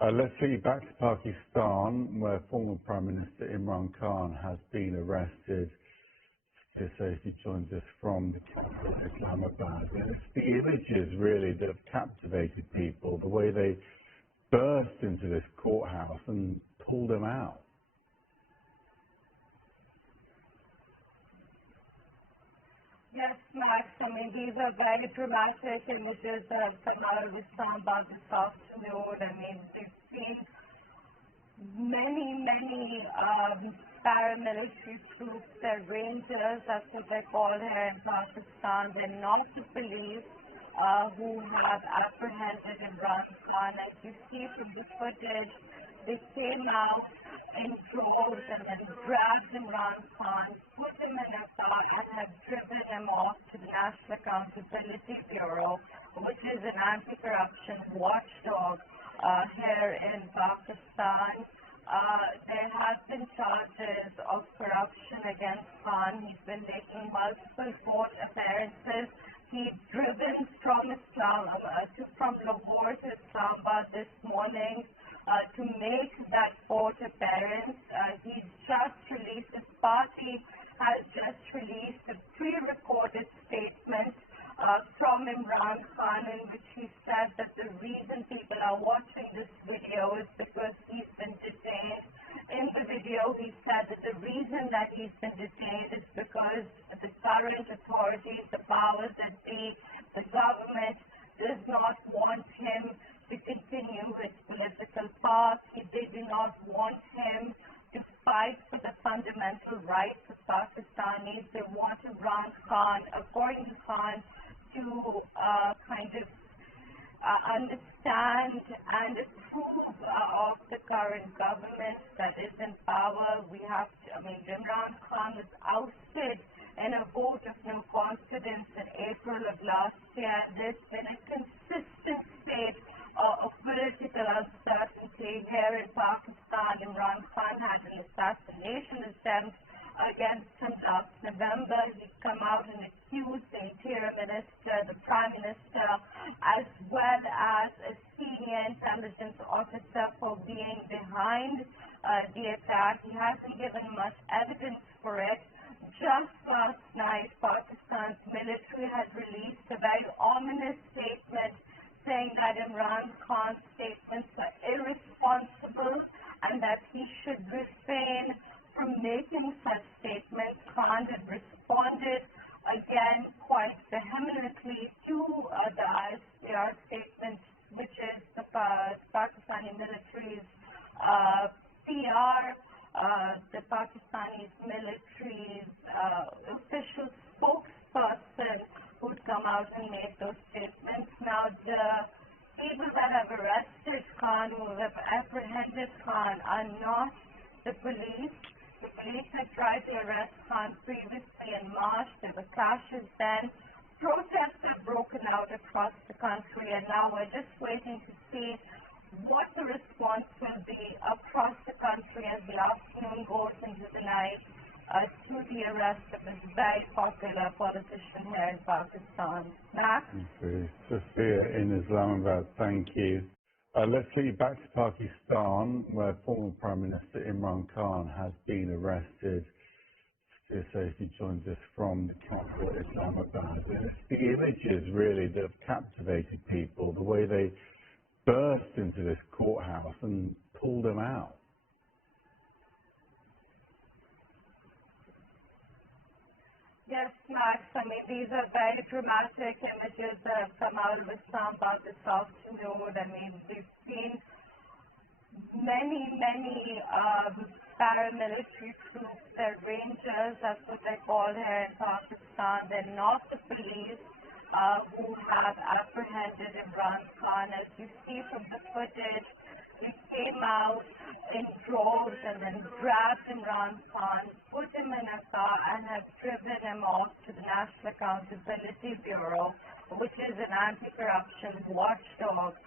Let's take you back to Pakistan, where former Prime Minister Imran Khan has been arrested. He joins us from the capital, Islamabad. And it's the images, really, that have captivated people, the way they burst into this courthouse and pulled him out. Yes, Max, I mean, these are very dramatic images that have come out of Islamabad this afternoon. I mean, we've seen many paramilitary troops, they're rangers, that's what they're called here in Pakistan. They're not the police who have apprehended Imran Khan. As you see from the footage, they came out in droves and then grabbed Imran Khan, put him in a car and have driven him off to the National Accountability Bureau, which is an anti-corruption watchdog here in Pakistan. There have been charges of corruption against Khan. He's been making multiple court appearances. He's driven from Lahore to Islamabad this morning to make that court appearance. He's just released, his party has just released a pre-recorded statement from Imran Khan, in which he said that the reason people are watching this video is because he's been detained. In the video, he said that the reason that he's been detained is because the current authorities, the powers that be, the government, does not want him to continue his political path. They do not want him to fight for the fundamental rights of Pakistanis. They want Imran Khan, according to Khan, to understand and approve of the current government that is in power. Imran Khan was ousted in a vote of no confidence in April of last year. There's been a consistent state of political uncertainty here in Pakistan. Imran Khan had an assassination attempt against him last November. He's come out and accused the Interior Minister, the Prime Minister, as well as a senior intelligence officer for being behind the attack. He hasn't given much evidence for it. Just last night, Pakistan's military has released a very ominous statement saying that Imran Khan's statements are irresponsible and that he should refrain from making such statements. Khan had responded again quite vehemently to the ISPR statement, which is the Pakistani military's PR, the Pakistani military's official spokesperson who'd come out and make those statements. Now, the people that have arrested Khan, who have apprehended Khan, are not the police. The police had tried to arrest Khan previously in March. There were clashes then. Protests have broken out across the country, and now we're just waiting to see what the response will be across the country as the afternoon goes into the night to the arrest of this very popular politician here in Pakistan. Max? Sophia in Islamabad, thank you. Let's take you back to Pakistan, where former Prime Minister Imran Khan has been arrested. He joins us from the capital, Islamabad. And it's the images, really, that have captivated people, the way they burst into this courthouse and pulled him out. Yes, Max, I mean, these are very dramatic images that have come out of Islamabad this afternoon. I mean, we've seen many paramilitary troops, they're rangers, that's what they're called here in Pakistan. They're not the police who have apprehended Imran Khan. As you see from the footage, they came out in droves and then grabbed Imran Khan, put him in a car and have driven him off to the National Accountability Bureau, which is an anti-corruption watchdog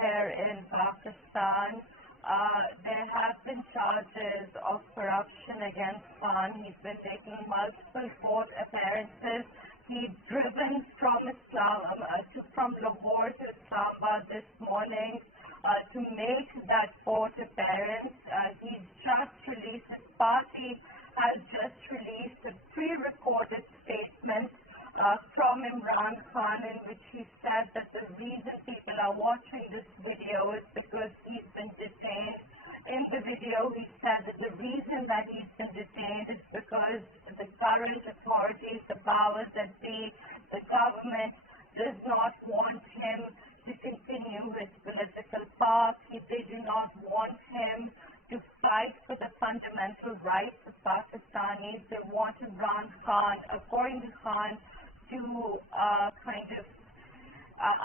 here in Pakistan. There have been charges of corruption against Khan. He's been making multiple court appearances. He's driven from Lahore to Islamabad this morning to make that court apparent. He's just released, his party has just released a pre-recorded statement from Imran Khan in which he said that the reason people are watching this video is because he's been detained. In the video, he said that the reason that he's been detained is because the current authorities, the powers that be, the government does not want him to continue his political path. They do not want him to fight for the fundamental rights of Pakistanis. They want Imran Khan, according to Khan, to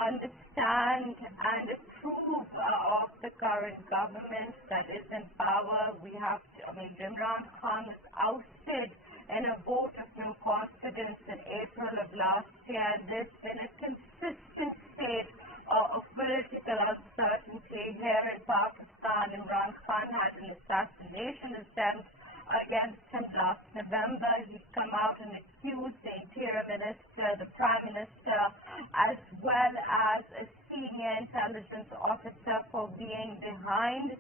understand and approve of the current government that is in power. Imran Khan was ousted in a vote of no confidence in April of last year. There's been a consistent state of political uncertainty here in Pakistan. Imran Khan had an assassination attempt against him last November. He's come out and accused the Interior Minister, the Prime Minister, as well as a senior intelligence officer for being behind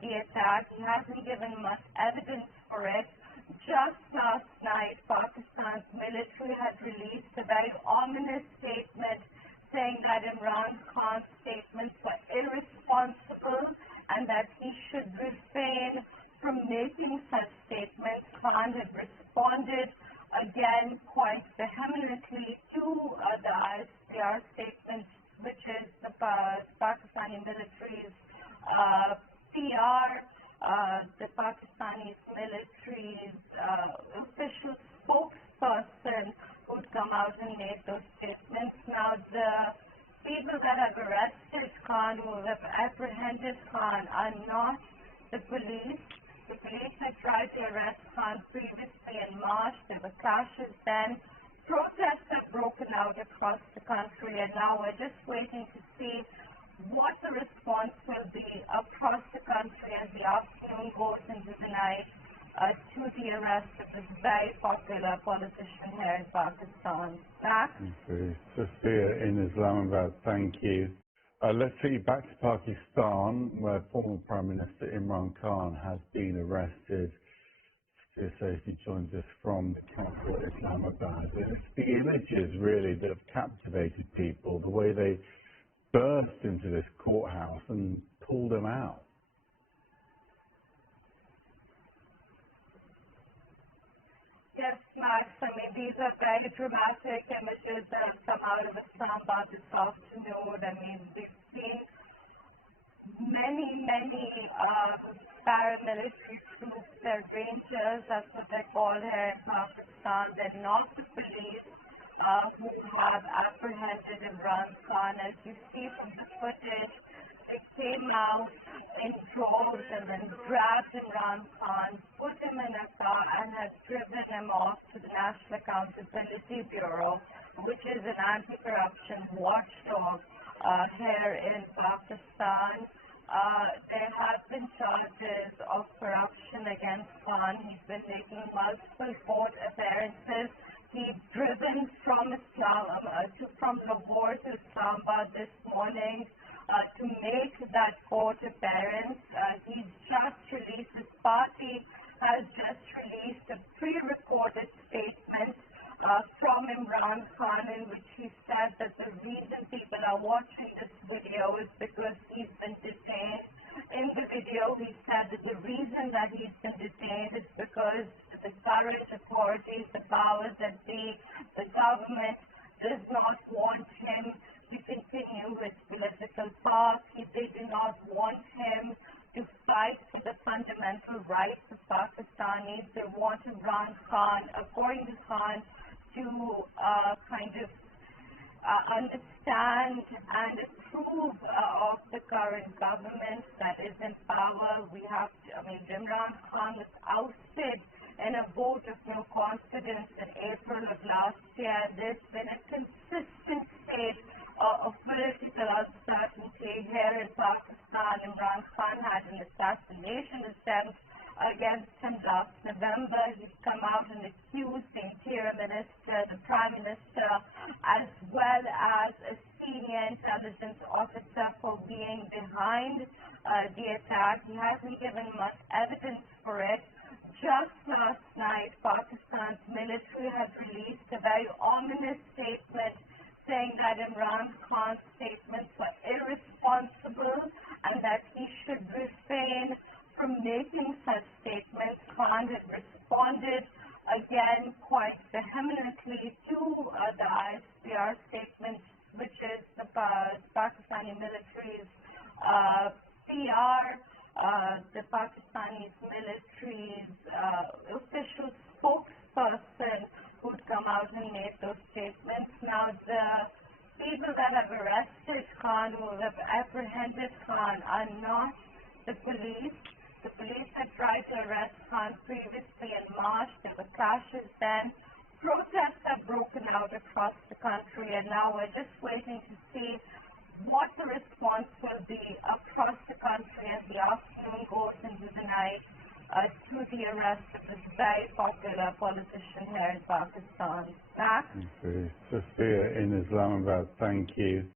the attack. He hasn't given much evidence for it. Just last night, Pakistan's military had released a very ominous statement saying that Imran Khan's statements were irresponsible and that he should refrain from making such statements. Khan had responded again quite vehemently to the ISPR statement, which is the Pakistani military's PR. The Pakistani military's official spokesperson would come out and make those statements. Now, the people that have arrested Khan, who have apprehended Khan, are not the police. The police had tried to arrest Khan previously in March. There were clashes then. Protests have broken out across the country, and now we're just waiting to see what the response will be across the country as the afternoon goes into the night to the arrest of this very popular politician here in Pakistan. Max? Okay. Sophia in Islamabad, thank you. Let's see, back to Pakistan, where former Prime Minister Imran Khan has been arrested. So he joins us from the capital, Islamabad. It's the images, really, that have captivated people, the way they burst into this courthouse and pulled him out. Yes, Max. These are very dramatic images that have come out of Islamabad this afternoon. We've seen many paramilitary troops. They're rangers, that's what they're called here in Pakistan. They're not the police who have apprehended Imran Khan. As you see from the footage, they came out in droves and then grabbed Imran Khan, put him in a car, and had driven him off to the National Accountability Bureau, which is an anti-corruption watchdog here in Pakistan. There have been charges of corruption against Khan. He's been making multiple court appearances. He's driven from Lahore to Islamabad this morning to make that court appearance. He's just released, his party has just released a pre-recorded statement from Imran Khan in which he said that the reason people are watching this video is because he's been detained. In the video, he said that the reason that he's been detained is because the current authorities, the powers that be, the government does not want him to continue his political path. They do not want him to fight for the fundamental rights of Pakistanis. They want Imran Khan, according to Khan, to understand and approve of the current government that is in power. Imran Khan was ousted in a vote of no confidence in April of last year. There's been a consistent state of political uncertainty here in Pakistan. Imran Khan had an assassination attempt against him last November. He's come out and accused the Interior Minister, the Prime Minister, as well as a senior intelligence officer for being behind the attack. He hasn't given much evidence for it. Just last night, Pakistan's military has released a very ominous statement saying that Imran Khan's statements were irresponsible and that he should refrain from making such statements. Khan had responded again quite vehemently to the ISPR statement, which is the Pakistani military's PR. The Pakistani military's official spokesperson who'd come out and made those statements. Now, the people that have arrested Khan, who have apprehended Khan, are not the police. The police had tried to arrest Khan previously in March. There were clashes then. Protests have broken out across the country, and now we're just waiting to see what the response will be across the country as the afternoon goes into the night to the arrest of this very popular politician here in Pakistan. Max? Okay. Sophia in Islamabad, thank you.